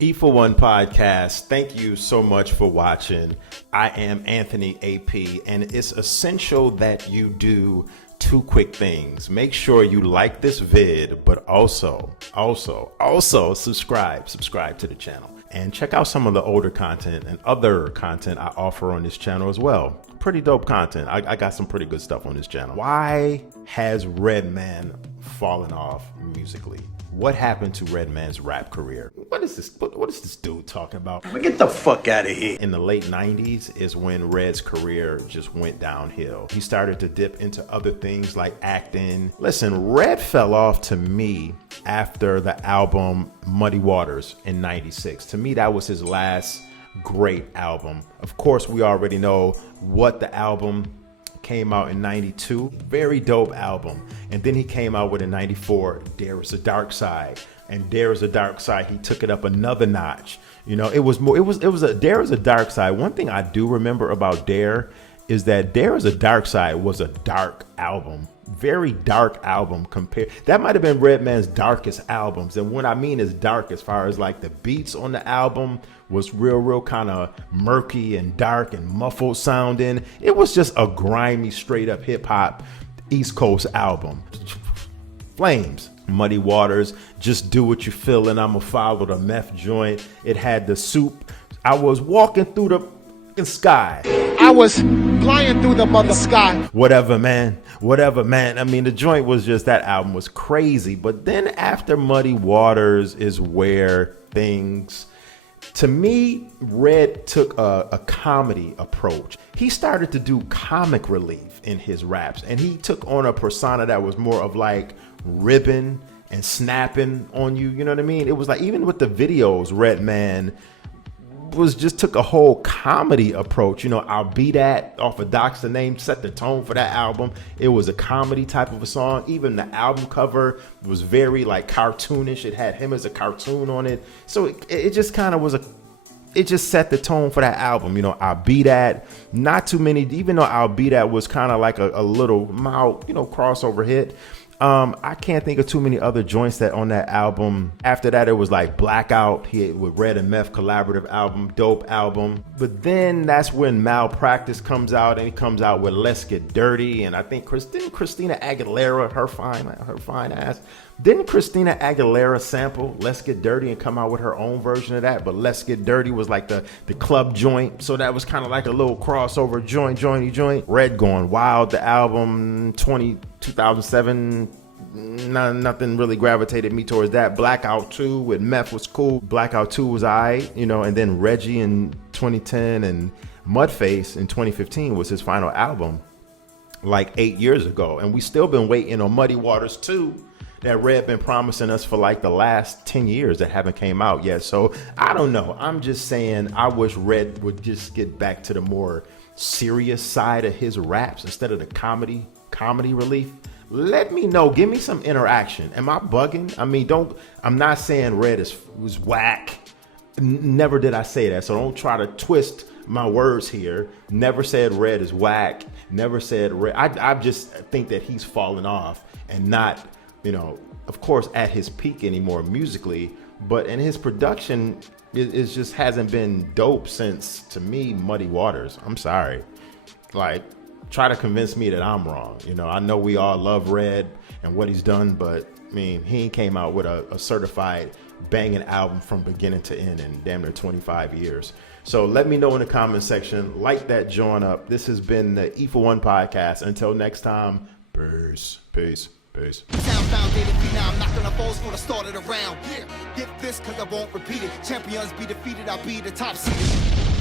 E for One podcast. Thank you so much for watching. I am Anthony AP, and it's essential that you do two quick things. Make sure you like this vid, but also subscribe to the channel and check out some of the older content and other content I offer on this channel as well. Pretty dope content. I got some pretty good stuff on this channel. Why has REDMAN fallen off musically? What happened to REDMAN's rap career? What is this dude talking about? Get the fuck out of here. In the late 90s is when Red's career just went downhill. He started to dip into other things like acting. Listen, Red fell off to me after the album Muddy Waters in 96. To me, that was his last great album. Of course, we already know what the album came out in 92. Very dope album. And then he came out with in 94, There Is a Dark Side. And There Is a Dark Side, he took it up another notch. You know, it was a There Is a Dark Side. One thing I do remember about There is that There Is a Dark Side was a dark album. Very dark album compared. That might have been REDMAN's darkest albums. And what I mean is dark as far as like the beats on the album was real kind of murky and dark and muffled sounding. It was just a grimy, straight up hip hop East Coast album. Flames. Muddy Waters, Just Do What You Feel and I'ma Follow the Meth joint. It had the soup. I was walking through the sky. I was flying through the mother sky. Whatever, man. I mean, the joint was just, that album was crazy. But then after Muddy Waters is where things, to me, Red took a comedy approach. He started to do comic relief in his raps, and he took on a persona that was more of like ribbing and snapping on you. You know what I mean? It was like, even with the videos, REDMAN took a whole comedy approach. You know, I'll Be That off of Doc's the Name set the tone for that album. It was a comedy type of a song. Even the album cover was very like cartoonish. It had him as a cartoon on it. So it just kind of was it just set the tone for that album. You know, I'll Be That. Not too many, even though I'll Be That was kind of like a little mild, you know, crossover hit. I can't think of too many other joints that on that album. After that, it was like Blackout. He had with Red and Meth collaborative album, dope album. But then that's when Malpractice comes out, and he comes out with Let's Get Dirty. And I think Christina Aguilera, her fine ass. Didn't Christina Aguilera sample Let's Get Dirty and come out with her own version of that? But Let's Get Dirty was like the club joint. So that was kind of like a little crossover joint. Red Going Wild, the album 2007. Nothing really gravitated me towards that. Blackout 2 with Meth was cool. Blackout 2 was aight, you know, and then Reggie in 2010 and Mudface in 2015 was his final album like 8 years ago. And we still been waiting on Muddy Waters 2 that Red been promising us for like the last 10 years that haven't came out yet. So I don't know. I'm just saying I wish Red would just get back to the more serious side of his raps instead of the comedy relief. Let me know. Give me some interaction. Am I bugging? I mean, I'm not saying Red was whack. Never did I say that. So don't try to twist my words here. Never said Red is whack. Never said Red. I just think that he's fallen off and not, you know, of course, at his peak anymore musically, but in his production, it just hasn't been dope since, to me, Muddy Waters. I'm sorry. Like, try to convince me that I'm wrong. You know, I know we all love Red and what he's done, but I mean, he came out with a certified banging album from beginning to end in damn near 25 years. So let me know in the comment section. Like that joint up. This has been the E for One podcast. Until next time, peace. Sound founded phenom, knocking the balls for the start of the round. Yeah, get this cause I won't repeat it. Champions be defeated, I'll be the top seed.